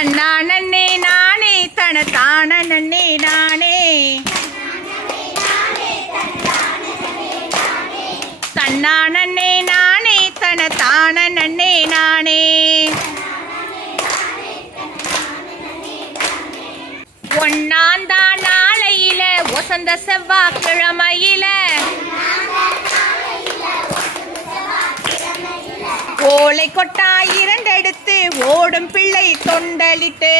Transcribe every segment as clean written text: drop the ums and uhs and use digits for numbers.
தன்னானே நானே தன தானே நானே தன்னானே நானே தன தானே நானே ஒன்னாந்தா நாளையில வசந்த செவ்வாய்க்கிழமையில ஓலை கொட்டா இரண்டெடுத்து ஓடும் பிள்ளை தொண்டலிட்டு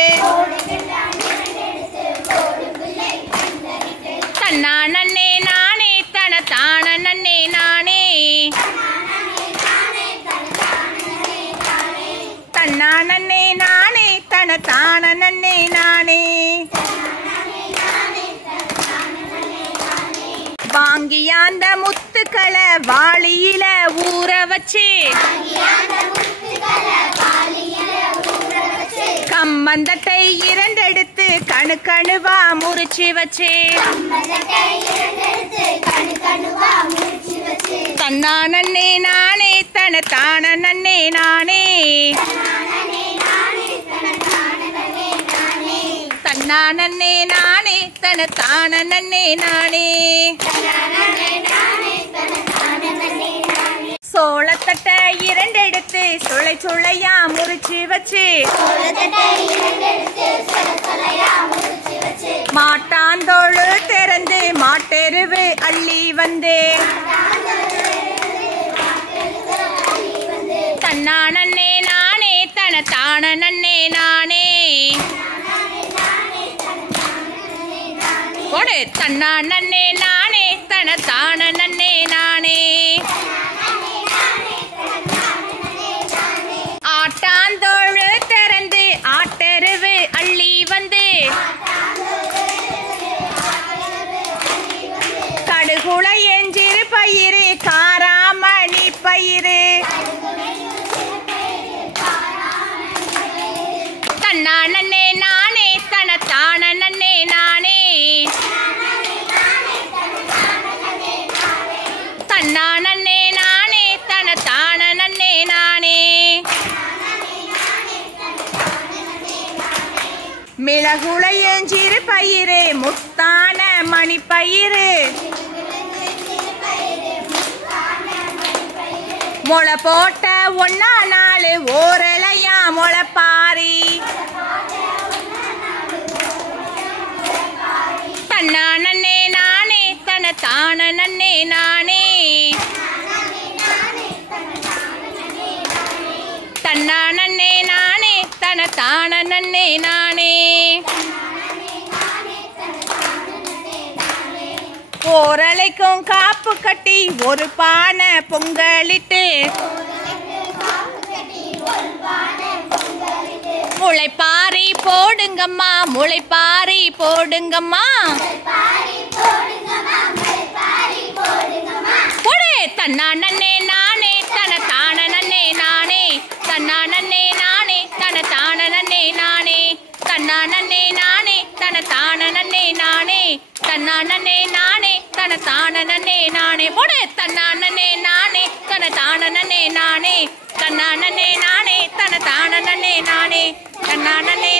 தன்னானே நானே தன தானே நானே தன்னானே நானே தன தானே நானே வாங்கியாந்த முத்துக்களை வாளியில ஊற வச்சு கம்மந்தட்டை இரண்டெடுத்து கணுக்கணுவா முறிச்சு வச்சு தன்னானே நானே தன தானே நானே தன்னானே நானே தன தானே நானே சோளத்தட்டை இரண்டெடுத்து சுளை சுளையா முறிச்சு வச்சு மாட்டாந்தோடு திறந்து மாட்டெருவு அள்ளி வந்து தன்னானே நானே தன தானே நானே கொடு தன்னானே நானே தன தானே நானே ஆட்டாந்தோடு திறந்து ஆட்டெருவு அள்ளி வந்து கடுகுளை எஞ்சிறு பயிறு காராமணி பயிறு தன்னானே நானே தன தானே நானே தன்னானே நானே தன தானே நானே மிளகுளை எஞ்சிறு பயிறு முத்தான மணி பயிறு முளை போட்ட ஒன்னா நாலு ஓரலையா முளைப்பாரி தன்னானே நானே தன தானே நானே தன்னானே நானே தன தானே நானே ஓரலைக்கும் காப்பு கட்டி ஒரு பானை பொங்கலிட்டு முளைப்பாரி போடுங்கம்மா முளைப்பாரி போடுங்கம்மா போடு தன்னானே நானே தன தானே நானே தன்னானே நானே தன தானே நானே தன்னானே நானே தன தானே நானே தன்னானே நானே தன தானே நானே போடு தன்னானே நானே தன தானே நானே தன்னானே நானே தன தானே நானே தன்னானே